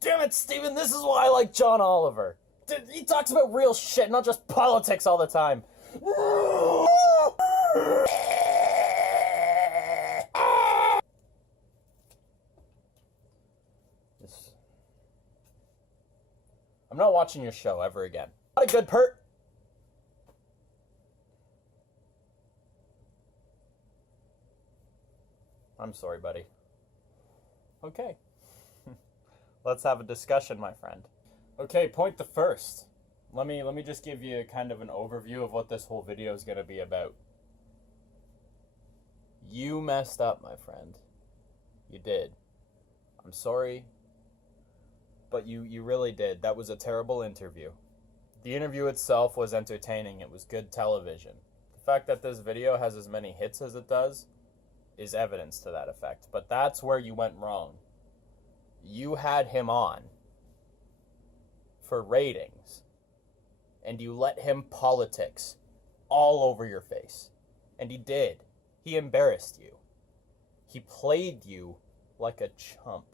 Damn it, Stephen, this is why I like John Oliver. He talks about real shit, not just politics all the time. I'm not watching your show ever again. Not a good I'm sorry, buddy. Okay. Let's have a discussion, my friend. Okay, point the first. Let me just give you kind of an overview of what this whole video is going to be about. You messed up, my friend. You did. I'm sorry, but you really did. That was a terrible interview. The interview itself was entertaining. It was good television. The fact that this video has as many hits as it does is evidence to that effect. But that's where you went wrong. You had him on for ratings, and you let him politics all over your face. And he did. He embarrassed you. He played you like a chump.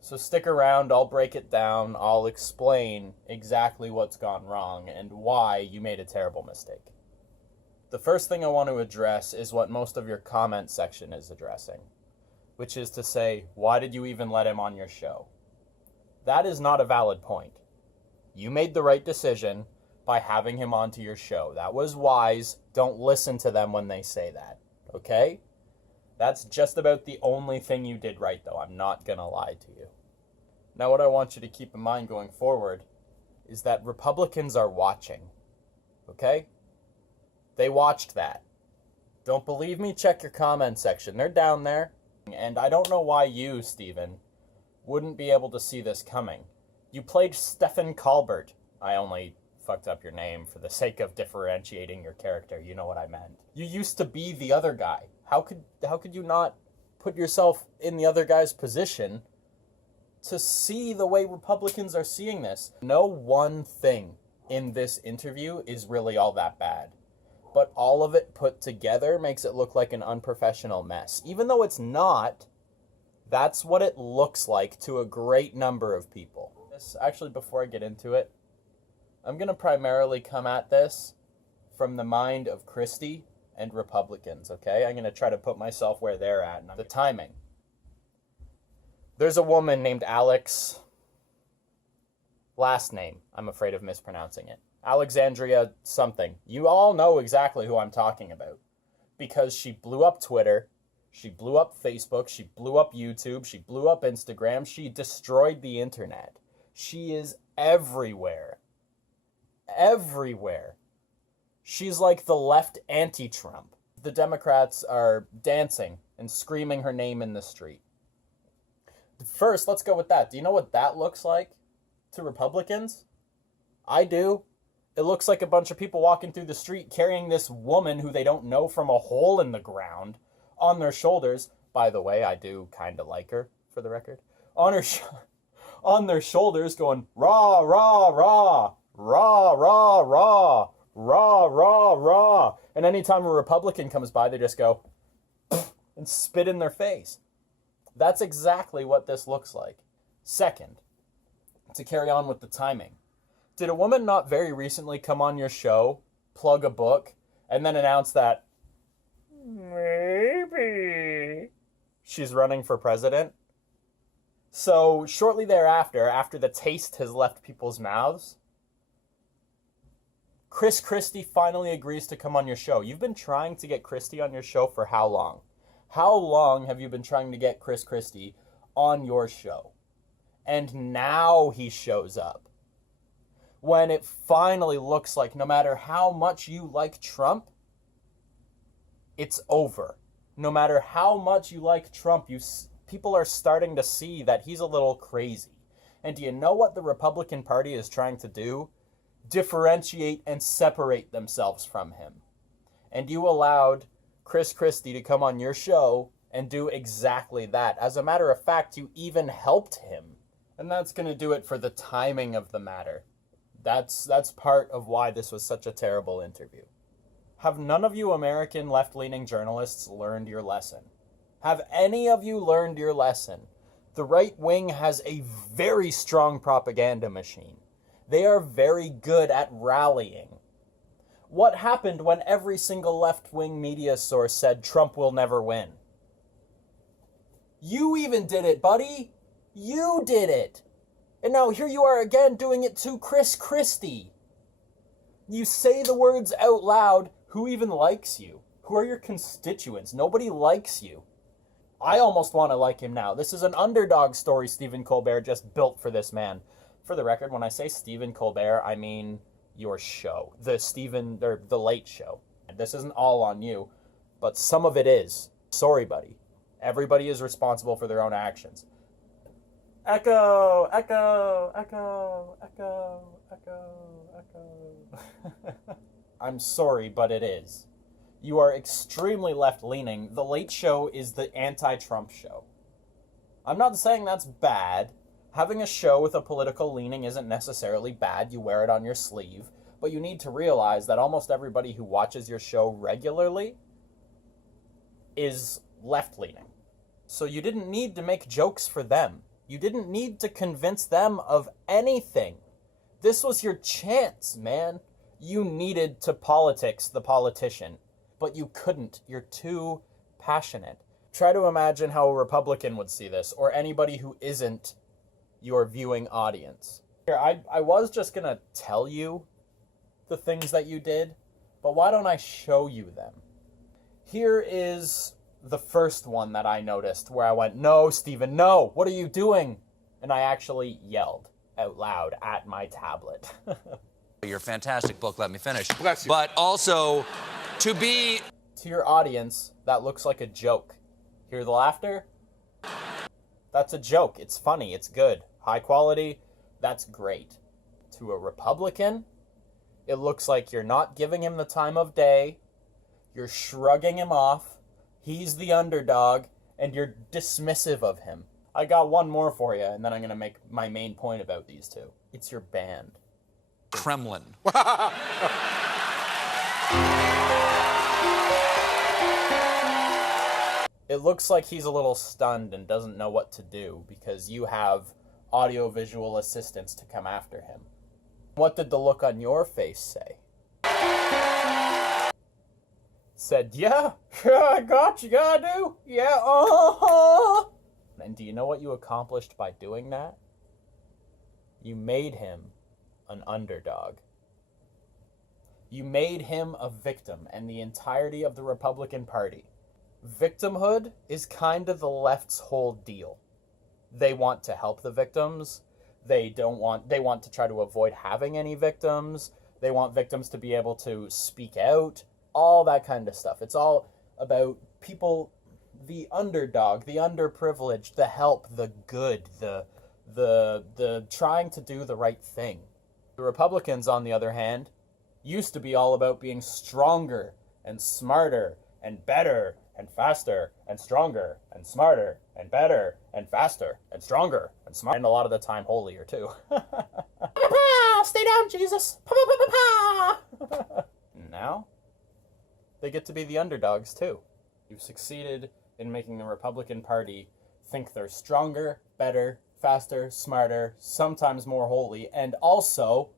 So stick around, I'll break it down, I'll explain exactly what's gone wrong and why you made a terrible mistake. The first thing I want to address is what most of your comment section is addressing, which is to say, why did you even let him on your show? That is not a valid point. You made the right decision by having him onto your show. That was wise. Don't listen to them when they say that, okay? That's just about the only thing you did right, though. I'm not gonna lie to you. Now, what I want you to keep in mind going forward is that Republicans are watching, okay? They watched that. Don't believe me? Check your comment section. They're down there. And I don't know why you, Stephen, wouldn't be able to see this coming. You played Stephen Colbert. I only fucked up your name for the sake of differentiating your character. You know what I meant. You used to be the other guy. How could you not put yourself in the other guy's position to see the way Republicans are seeing this? No one thing in this interview is really all that bad. But all of it put together makes it look like an unprofessional mess. Even though it's not, that's what it looks like to a great number of people. Actually, before I get into it, I'm going to primarily come at this from the mind of Christie and Republicans, okay? I'm going to try to put myself where they're at. And the timing. There's a woman named Alex, last name, I'm afraid of mispronouncing it. Alexandria something. You all know exactly who I'm talking about. Because she blew up Twitter, she blew up Facebook, she blew up YouTube, she blew up Instagram, she destroyed the internet. She is everywhere. Everywhere. She's like the left anti-Trump. The Democrats are dancing and screaming her name in the street. First, let's go with that. Do you know what that looks like to Republicans? I do. It looks like a bunch of people walking through the street carrying this woman who they don't know from a hole in the ground on their shoulders. By the way, I do kind of like her, for the record. On their shoulders going, rah, rah, rah, rah, rah, rah, rah, rah, rah. And anytime a Republican comes by, they just go and spit in their face. That's exactly what this looks like. Second, to carry on with the timing. Did a woman not very recently come on your show, plug a book, and then announce that maybe she's running for president? So shortly thereafter, after the taste has left people's mouths, Chris Christie finally agrees to come on your show. You've been trying to get Christie on your show for how long? How long have you been trying to get Chris Christie on your show? And now he shows up. When it finally looks like no matter how much you like Trump, it's over. No matter how much you like Trump, people are starting to see that he's a little crazy. And do you know what the Republican Party is trying to do? Differentiate and separate themselves from him. And you allowed Chris Christie to come on your show and do exactly that. As a matter of fact, you even helped him. And that's going to do it for the timing of the matter. That's part of why this was such a terrible interview. Have none of you American left-leaning journalists learned your lesson? Have any of you learned your lesson? The right wing has a very strong propaganda machine. They are very good at rallying. What happened when every single left-wing media source said Trump will never win? You even did it, buddy. You did it. And now here you are again doing it to Chris Christie. You say the words out loud. Who even likes you? Who are your constituents? Nobody likes you. I almost want to like him now. This is an underdog story Stephen Colbert just built for this man. For the record, when I say Stephen Colbert, I mean your show. The Late Show. This isn't all on you, but some of it is. Sorry, buddy. Everybody is responsible for their own actions. Echo, echo, echo, echo, echo, echo. I'm sorry, but it is. You are extremely left-leaning. The Late Show is the anti-Trump show. I'm not saying that's bad. Having a show with a political leaning isn't necessarily bad. You wear it on your sleeve. But you need to realize that almost everybody who watches your show regularly is left-leaning. So you didn't need to make jokes for them. You didn't need to convince them of anything. This was your chance, man. You needed to politics the politician, but you couldn't. You're too passionate. Try to imagine how a Republican would see this, or anybody who isn't your viewing audience. Here, I was just gonna tell you the things that you did, but why don't I show you them? Here is the first one that I noticed where I went, no, Stephen, no, what are you doing? And I actually yelled out loud at my tablet. Your fantastic book, let me finish. Bless you. But also, to be... To your audience, that looks like a joke. Hear the laughter? That's a joke. It's funny. It's good. High quality. That's great. To a Republican, it looks like you're not giving him the time of day. You're shrugging him off. He's the underdog, and you're dismissive of him. I got one more for you, and then I'm going to make my main point about these two. It's your band. Kremlin. It looks like he's a little stunned and doesn't know what to do because you have audiovisual assistants to come after him. What did the look on your face say? Said, yeah, I got you, gotta do. Yeah, uh-huh. And do you know what you accomplished by doing that? You made him an underdog. You made him a victim and the entirety of the Republican Party. Victimhood is kind of the left's whole deal. They want to help the victims. They want to try to avoid having any victims. They want victims to be able to speak out, all that kind of stuff. It's all about people, the underdog, the underprivileged, the help, the good, the trying to do the right thing. The Republicans, on the other hand, used to be all about being stronger and smarter and better and faster and stronger and smarter and better and faster and stronger and smarter. And a lot of the time holier too. Stay down, Jesus. Now, they get to be the underdogs too. You've succeeded in making the Republican Party think they're stronger, better, faster, smarter, sometimes more holy, and also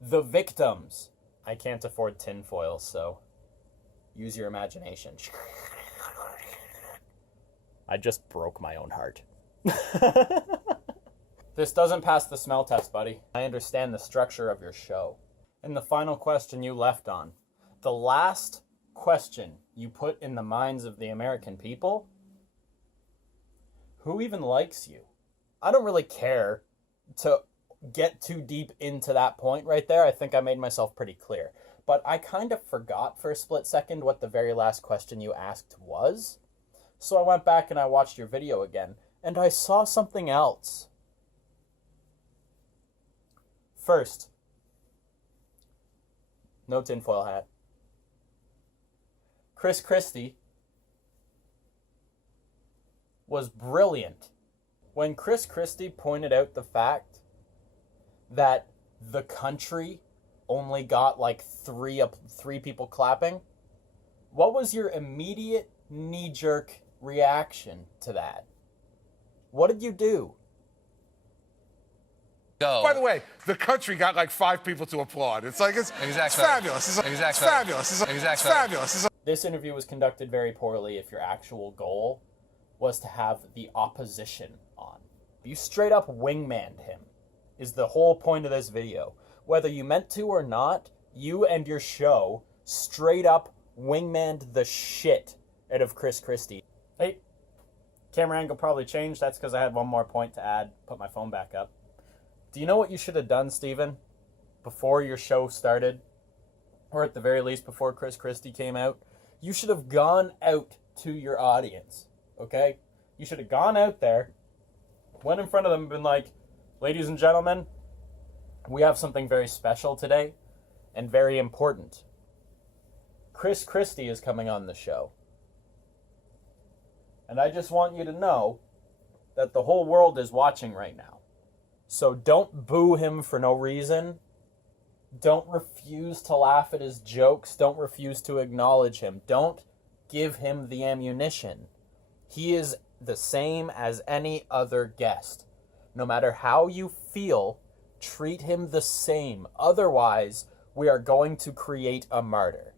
the victims. I can't afford tinfoil, so use your imagination. I just broke my own heart. This doesn't pass the smell test, buddy. I understand the structure of your show. And the final question you left on. The last question you put in the minds of the American people. Who even likes you? I don't really care to get too deep into that point right there. I think I made myself pretty clear. But I kind of forgot for a split second what the very last question you asked was. So I went back and I watched your video again, and I saw something else. First, no tinfoil hat. Chris Christie was brilliant. When Chris Christie pointed out the fact that the country only got like three people clapping, what was your immediate knee-jerk reaction to that? What did you do? Go. By the way, the country got like 5 people to applaud. It's like, it's fabulous. It's fabulous. It's fabulous. This interview was conducted very poorly if your actual goal was to have the opposition on. You straight up wingmanned him, is the whole point of this video. Whether you meant to or not, you and your show straight up wingmanned the shit out of Chris Christie. Hey, camera angle probably changed. That's because I had one more point to add. Put my phone back up. Do you know what you should have done, Stephen, before your show started? Or at the very least before Chris Christie came out? You should have gone out to your audience, okay? You should have gone out there, went in front of them and been like, ladies and gentlemen, we have something very special today and very important. Chris Christie is coming on the show. And I just want you to know that the whole world is watching right now. So don't boo him for no reason. Don't refuse to laugh at his jokes. Don't refuse to acknowledge him. Don't give him the ammunition. He is the same as any other guest. No matter how you feel, treat him the same. Otherwise, we are going to create a martyr.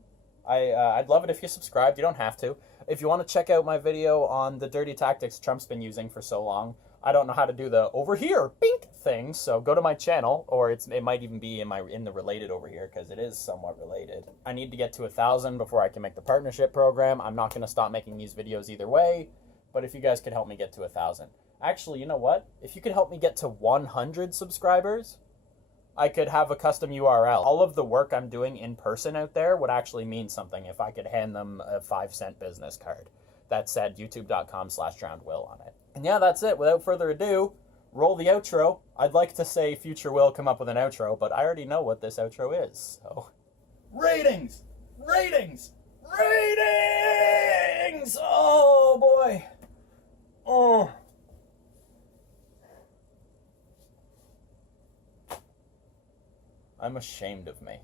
I'd love it if you subscribed. You don't have to. If you want to check out my video on the dirty tactics Trump's been using for so long, I don't know how to do the over here, bink thing, so go to my channel, or it might even be in the related over here, because it is somewhat related. I need to get to 1,000 before I can make the partnership program. I'm not going to stop making these videos either way, but if you guys could help me get to 1,000. Actually, you know what? If you could help me get to 100 subscribers, I could have a custom URL. All of the work I'm doing in person out there would actually mean something if I could hand them a 5-cent business card that said youtube.com/drownedwill on it. And yeah, that's it. Without further ado, roll the outro. I'd like to say future Will come up with an outro, but I already know what this outro is, so. Ratings! Ratings! Ratings! Oh, boy. Oh. I'm ashamed of me.